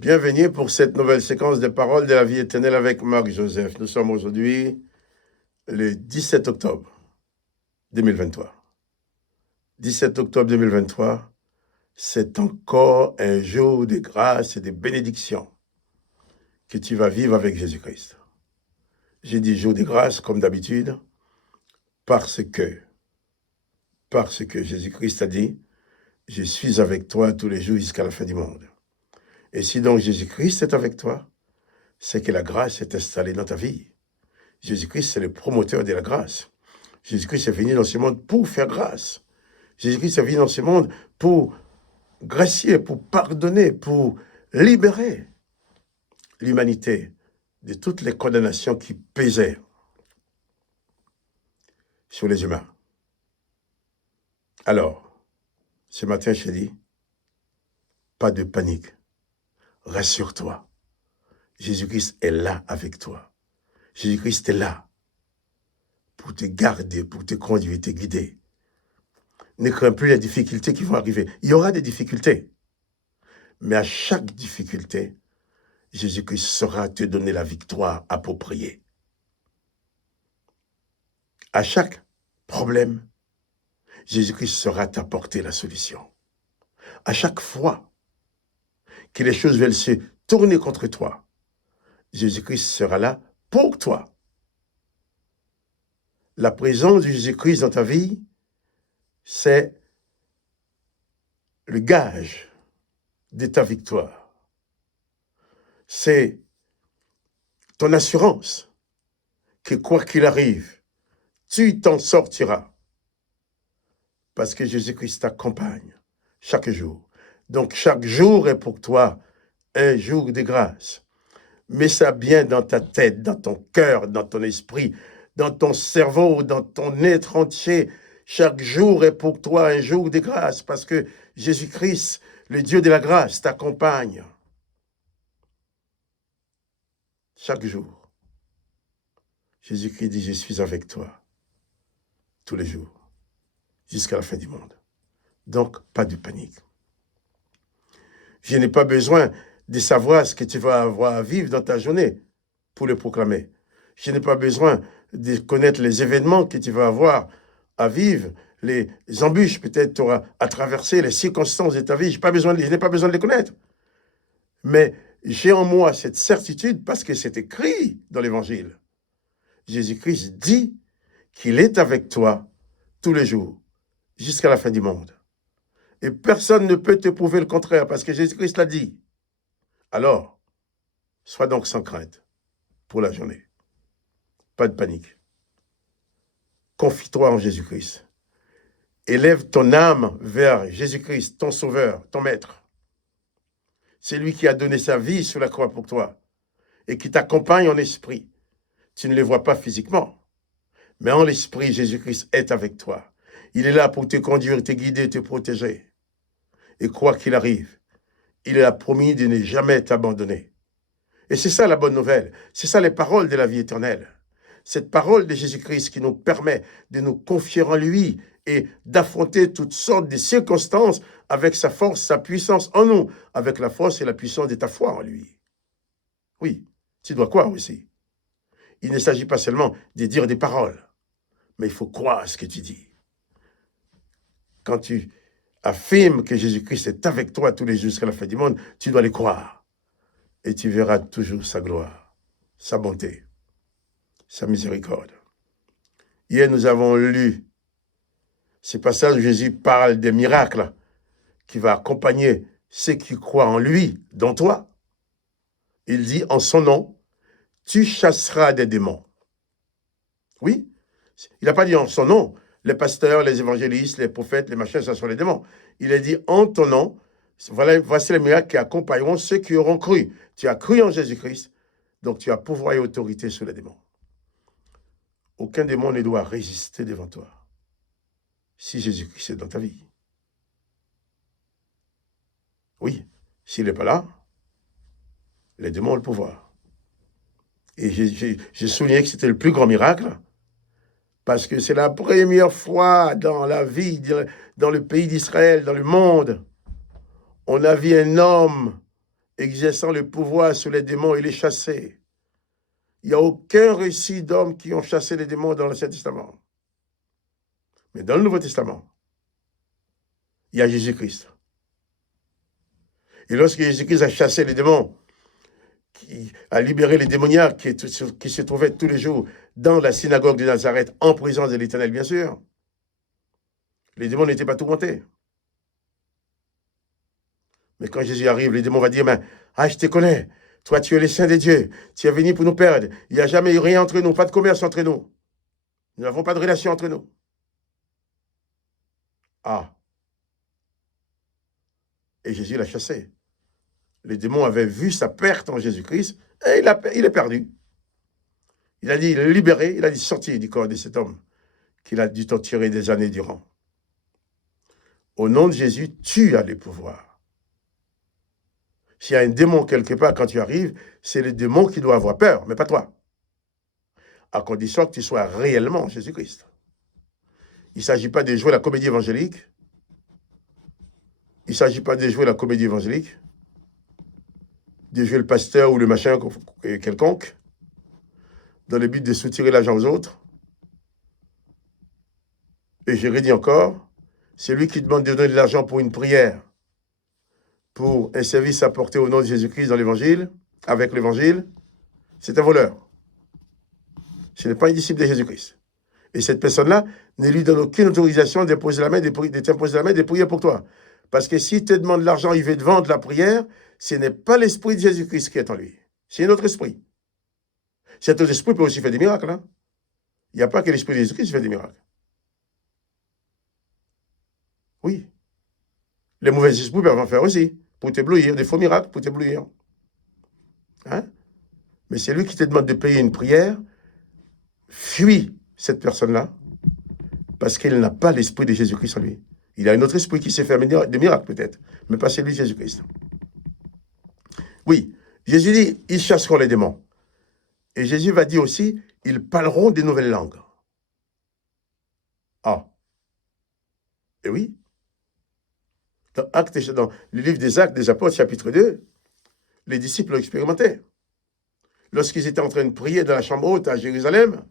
Bienvenue pour cette nouvelle séquence des paroles de la vie éternelle avec Marc Joseph. Nous sommes aujourd'hui le 17 octobre 2023. 17 octobre 2023, c'est encore un jour de grâce et de bénédiction que tu vas vivre avec Jésus-Christ. J'ai dit jour de grâce comme d'habitude parce que Jésus-Christ a dit « Je suis avec toi tous les jours jusqu'à la fin du monde ». Et si donc Jésus-Christ est avec toi, c'est que la grâce est installée dans ta vie. Jésus-Christ, c'est le promoteur de la grâce. Jésus-Christ est venu dans ce monde pour faire grâce. Jésus-Christ est venu dans ce monde pour gracier, pour pardonner, pour libérer l'humanité de toutes les condamnations qui pesaient sur les humains. Alors, ce matin, je te dis, pas de panique. Rassure-toi. Jésus-Christ est là avec toi. Jésus-Christ est là pour te garder, pour te conduire, te guider. Ne crains plus les difficultés qui vont arriver. Il y aura des difficultés. Mais à chaque difficulté, Jésus-Christ saura te donner la victoire appropriée. À chaque problème, Jésus-Christ saura t'apporter la solution. À chaque fois que les choses veulent se tourner contre toi, Jésus-Christ sera là pour toi. La présence de Jésus-Christ dans ta vie, c'est le gage de ta victoire. C'est ton assurance que quoi qu'il arrive, tu t'en sortiras. Parce que Jésus-Christ t'accompagne chaque jour. Donc chaque jour est pour toi un jour de grâce. Mets ça bien dans ta tête, dans ton cœur, dans ton esprit, dans ton cerveau, dans ton être entier. Chaque jour est pour toi un jour de grâce parce que Jésus-Christ, le Dieu de la grâce, t'accompagne. Chaque jour. Jésus-Christ dit, je suis avec toi tous les jours, jusqu'à la fin du monde. Donc, pas de panique. Je n'ai pas besoin de savoir ce que tu vas avoir à vivre dans ta journée pour le proclamer. Je n'ai pas besoin de connaître les événements que tu vas avoir à vivre, les embûches peut-être tu auras à traverser, les circonstances de ta vie. Je n'ai pas besoin de les connaître. Mais j'ai en moi cette certitude parce que c'est écrit dans l'Évangile. Jésus-Christ dit qu'il est avec toi tous les jours, jusqu'à la fin du monde. Et personne ne peut te prouver le contraire parce que Jésus-Christ l'a dit. Alors, sois donc sans crainte pour la journée. Pas de panique. Confie-toi en Jésus-Christ. Élève ton âme vers Jésus-Christ, ton sauveur, ton maître. C'est lui qui a donné sa vie sur la croix pour toi et qui t'accompagne en esprit. Tu ne le vois pas physiquement, mais en l'esprit, Jésus-Christ est avec toi. Il est là pour te conduire, te guider, te protéger. Et quoi qu'il arrive, il a promis de ne jamais t'abandonner. Et c'est ça la bonne nouvelle. C'est ça les paroles de la vie éternelle. Cette parole de Jésus-Christ qui nous permet de nous confier en lui et d'affronter toutes sortes de circonstances avec sa force, sa puissance en nous, avec la force et la puissance de ta foi en lui. Oui, tu dois croire aussi. Il ne s'agit pas seulement de dire des paroles, mais il faut croire ce que tu dis. Quand tu affirmes que Jésus-Christ est avec toi tous les jours jusqu'à la fin du monde, tu dois le croire. Et tu verras toujours sa gloire, sa bonté, sa miséricorde. Hier, nous avons lu ce passage où Jésus parle des miracles qui va accompagner ceux qui croient en lui, dont toi. Il dit, en son nom, tu chasseras des démons. Oui, il n'a pas dit en son nom, les pasteurs, les évangélistes, les prophètes, les machins, ça sont les démons. Il a dit, en ton nom, voici les miracles qui accompagneront ceux qui auront cru. Tu as cru en Jésus-Christ, donc tu as pouvoir et autorité sur les démons. Aucun démon ne doit résister devant toi si Jésus-Christ est dans ta vie. Oui, s'il n'est pas là, les démons ont le pouvoir. Et j'ai souligné que c'était le plus grand miracle, parce que c'est la première fois dans la vie, dans le pays d'Israël, dans le monde, on a vu un homme exerçant le pouvoir sur les démons et les chasser. Il n'y a aucun récit d'hommes qui ont chassé les démons dans l'Ancien Testament. Mais dans le Nouveau Testament, il y a Jésus-Christ. Et lorsque Jésus-Christ a chassé les démons, qui a libéré les démoniaques qui se trouvaient tous les jours dans la synagogue de Nazareth, en présence de l'Éternel, bien sûr, les démons n'étaient pas tourmentés. Mais quand Jésus arrive, les démons vont dire, je te connais, toi tu es le Saint de Dieu, tu es venu pour nous perdre, il n'y a jamais eu rien entre nous, pas de commerce entre nous, nous n'avons pas de relation entre nous. Ah. Et Jésus l'a chassé. Les démons avaient vu sa perte en Jésus-Christ, et il est perdu. Il a dit, il est libéré, il a dit, sorti du corps de cet homme qu'il a dû torturer des années durant. Au nom de Jésus, tu as le pouvoir. S'il y a un démon quelque part quand tu arrives, c'est le démon qui doit avoir peur, mais pas toi. À condition que tu sois réellement Jésus-Christ. Il ne s'agit pas de jouer la comédie évangélique. Il ne s'agit pas de jouer la comédie évangélique, de jouer le pasteur ou le machin quelconque, dans le but de soutirer l'argent aux autres. Et je redis encore, c'est lui qui demande de donner de l'argent pour une prière, pour un service apporté au nom de Jésus-Christ dans l'évangile, avec l'évangile, c'est un voleur. Ce n'est pas un disciple de Jésus-Christ. Et cette personne-là ne lui donne aucune autorisation de t'imposer la main, de prier pour toi. Parce que s'il te demande de l'argent, il veut te vendre la prière, ce n'est pas l'esprit de Jésus-Christ qui est en lui. C'est un autre esprit. Cet autre esprit peut aussi faire des miracles. Hein? Il n'y a pas que l'esprit de Jésus-Christ qui fait des miracles. Oui. Les mauvais esprits peuvent en faire aussi, pour t'éblouir, des faux miracles pour t'éblouir. Hein? Mais c'est lui qui te demande de payer une prière, fuis cette personne-là, parce qu'elle n'a pas l'esprit de Jésus-Christ en lui. Il a un autre esprit qui sait faire des miracles peut-être, mais pas celui de Jésus-Christ. Oui, Jésus dit, ils chasseront les démons. Et Jésus va dire aussi, ils parleront des nouvelles langues. Ah. Et oui. Dans le livre des Actes des Apôtres, chapitre 2, les disciples l'ont expérimenté. Lorsqu'ils étaient en train de prier dans la chambre haute à Jérusalem,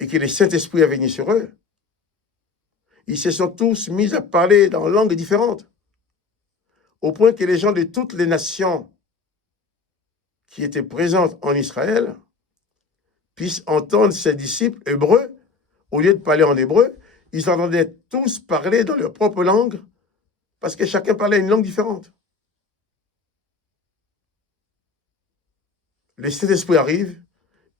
et que le Saint-Esprit est venu sur eux, ils se sont tous mis à parler dans langues différentes, au point que les gens de toutes les nations qui étaient présentes en Israël puissent entendre ces disciples hébreux, au lieu de parler en hébreu, ils entendaient tous parler dans leur propre langue, parce que chacun parlait une langue différente. Le Saint-Esprit arrive,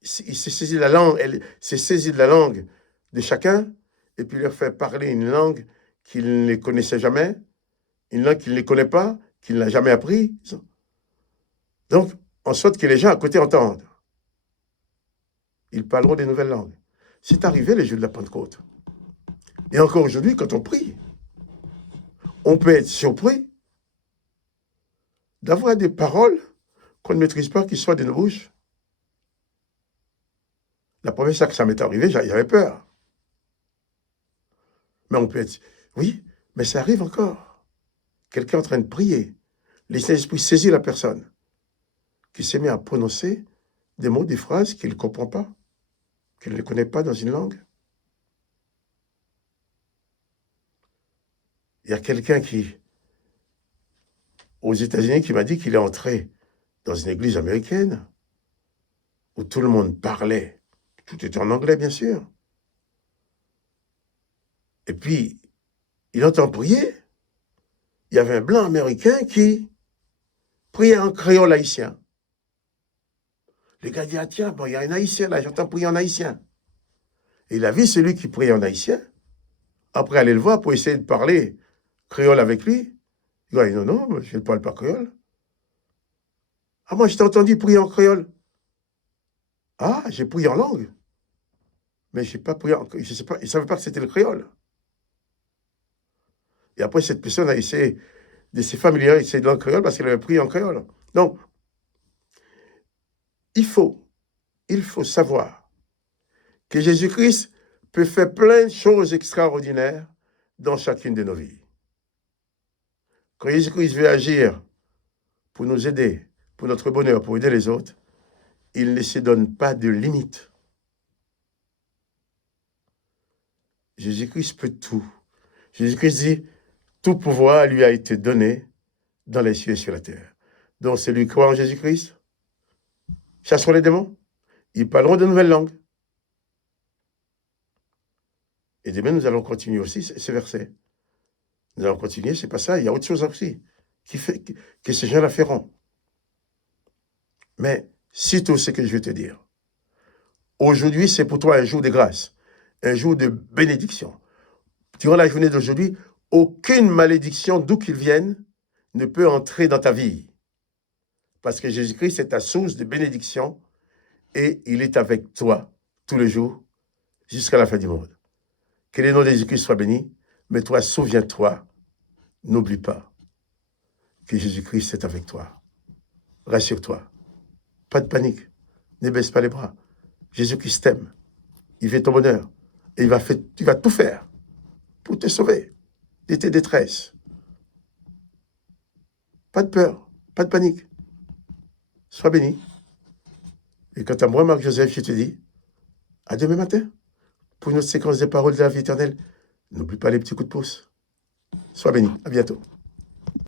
il se saisit la langue, elle se saisit de la langue de chacun, et puis leur fait parler une langue qu'il ne connaissait jamais, une langue qu'il ne connaît pas, qu'il n'a jamais appris. Donc, en sorte que les gens à côté entendent. Ils parleront des nouvelles langues. C'est arrivé le jour de la Pentecôte. Et encore aujourd'hui, quand on prie, on peut être surpris d'avoir des paroles qu'on ne maîtrise pas, qui sortent de nos bouches. La première fois que ça m'est arrivé, j'avais peur. Mais on peut être... Oui, mais ça arrive encore. Quelqu'un est en train de prier. Le Saint-Esprit saisit la personne qui s'est mis à prononcer des mots, des phrases qu'il ne comprend pas, qu'il ne connaît pas dans une langue. Il y a quelqu'un aux États-Unis, qui m'a dit qu'il est entré dans une église américaine où tout le monde parlait. Tout était en anglais, bien sûr. Et puis, il entend prier. Il y avait un blanc américain qui priait en créole haïtien. Le gars dit, ah tiens, bon, il y a un haïtien là, j'entends prier en haïtien. Et il a vu celui qui priait en haïtien. Après, aller le voir pour essayer de parler créole avec lui. Il dit, non, je ne parle pas créole. Ah, moi, je t'ai entendu prier en créole. Ah, j'ai prié en langue. Mais je n'ai pas prié en... Je sais pas, il ne savait pas que c'était le créole. Et après, cette personne a essayé de se familiariser de langue créole parce qu'elle avait prié en créole. Donc, il faut savoir que Jésus-Christ peut faire plein de choses extraordinaires dans chacune de nos vies. Quand Jésus-Christ veut agir pour nous aider, pour notre bonheur, pour aider les autres, il ne se donne pas de limite. Jésus-Christ peut tout. Jésus-Christ dit, tout pouvoir lui a été donné dans les cieux et sur la terre. Donc, celui qui croit en Jésus-Christ, chasseront les démons, ils parleront de nouvelles langues. Et demain, nous allons continuer aussi ce verset. Nous allons continuer, c'est pas ça, il y a autre chose aussi qui fait que ces gens-là feront. Mais, surtout ce que je veux te dire, aujourd'hui, c'est pour toi un jour de grâce, un jour de bénédiction. Durant la journée d'aujourd'hui, aucune malédiction, d'où qu'il vienne, ne peut entrer dans ta vie. Parce que Jésus-Christ est ta source de bénédiction et il est avec toi tous les jours jusqu'à la fin du monde. Que le nom de Jésus-Christ soit béni, mais toi, souviens-toi, n'oublie pas que Jésus-Christ est avec toi. Rassure-toi. Pas de panique. Ne baisse pas les bras. Jésus-Christ t'aime. Il veut ton bonheur. Et il va tout faire pour te sauver de tes détresses. Pas de peur. Pas de panique. Sois béni. Et quant à moi, Marc-Joseph, je te dis, à demain matin, pour une autre séquence des paroles de la vie éternelle. N'oublie pas les petits coups de pouce. Sois béni. À bientôt.